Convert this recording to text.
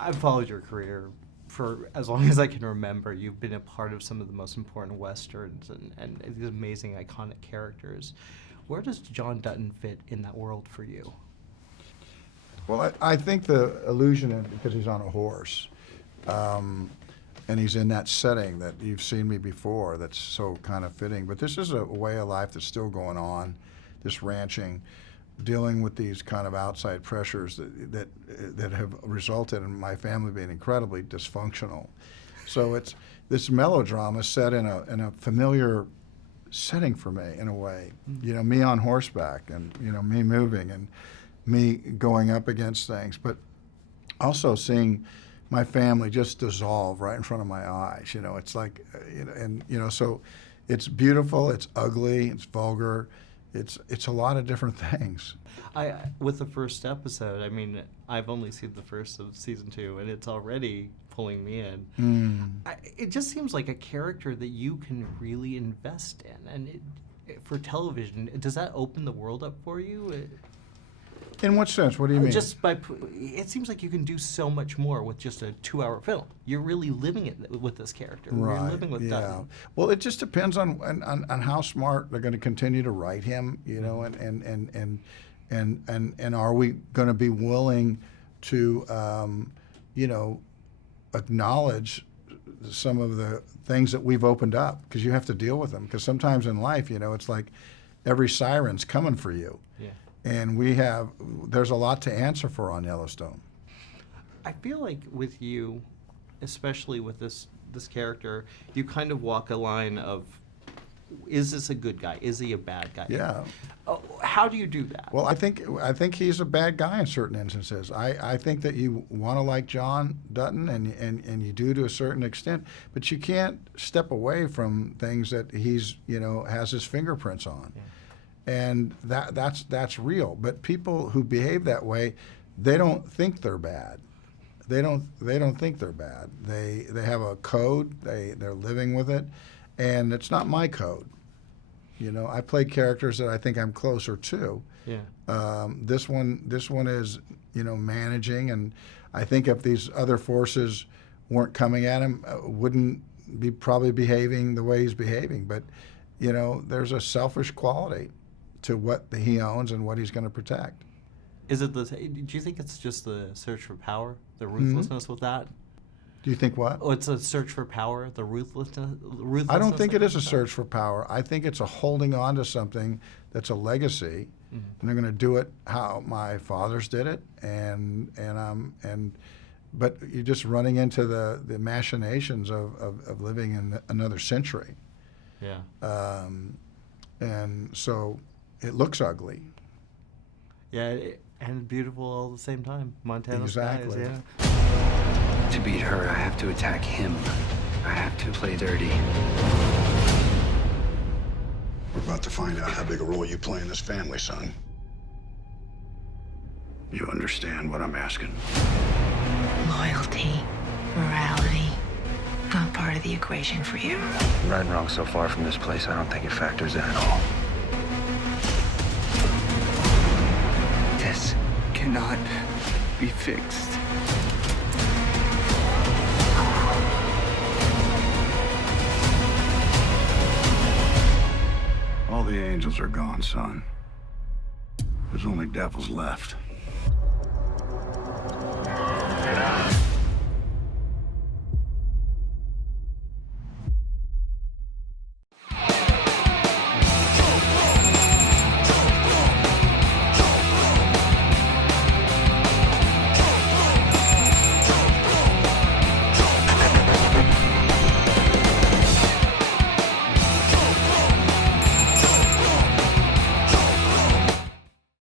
I've followed your career for as long as I can remember. You've been a part of some of the most important westerns and these amazing, iconic characters. Where does John Dutton fit in that world for you? Well, I think the illusion, because he's on a horse, and he's in that setting that you've seen me before, that's so kind of fitting. But this is a way of life that's still going on, this ranching, dealing with these kind of outside pressures that have resulted in my family being incredibly dysfunctional. So it's this melodrama set in a familiar setting for me, in a way. You know, me on horseback, and you know, me moving, and me going up against things, but also seeing my family just dissolve right in front of my eyes. You know, it's like, so it's beautiful, it's ugly, it's vulgar, it's a lot of different things. With the first episode, I mean, I've only seen the first of season 2, and it's already pulling me in. It just seems like a character that you can really invest in, and for television, does that open the world up for you? In what sense? What do you mean? Just it seems like you can do so much more with just a 2-hour film. You're really living it with this character. Right. You're living with Dutton. Well, it just depends on how smart they're going to continue to write him, you know, and are we going to be willing to, acknowledge some of the things that we've opened up, because you have to deal with them. Because sometimes in life, you know, it's like every siren's coming for you. Yeah. And there's a lot to answer for on Yellowstone. I feel like with you, especially with this character, you kind of walk a line of, is this a good guy? Is he a bad guy? Yeah. How do you do that? Well, I think he's a bad guy in certain instances. I think that you want to like John Dutton, and you do to a certain extent, but you can't step away from things that he's, has his fingerprints on. Yeah. And that's real. But people who behave that way, they don't think they're bad. They don't think they're bad. They have a code. They're living with it, and it's not my code. You know, I play characters that I think I'm closer to. Yeah. This one is, managing, and I think if these other forces weren't coming at him, wouldn't be probably behaving the way he's behaving. But, there's a selfish quality to what he owns and what he's going to protect. Do you think it's just the search for power, the ruthlessness with that? Do you think what? Oh, it's a search for power, the ruthlessness? I don't think it is a search for power. I think it's a holding on to something that's a legacy, and they're going to do it how my fathers did it, but you're just running into the machinations of living in another century. Yeah. And so it looks ugly. Yeah, and beautiful all at the same time. Montana exactly. skies, yeah. To beat her, I have to attack him. I have to play dirty. We're about to find out how big a role you play in this family, son. You understand what I'm asking? Loyalty, morality, not part of the equation for you. Right and wrong so far from this place, I don't think it factors in at all. This cannot be fixed. All the angels are gone, son. There's only devils left.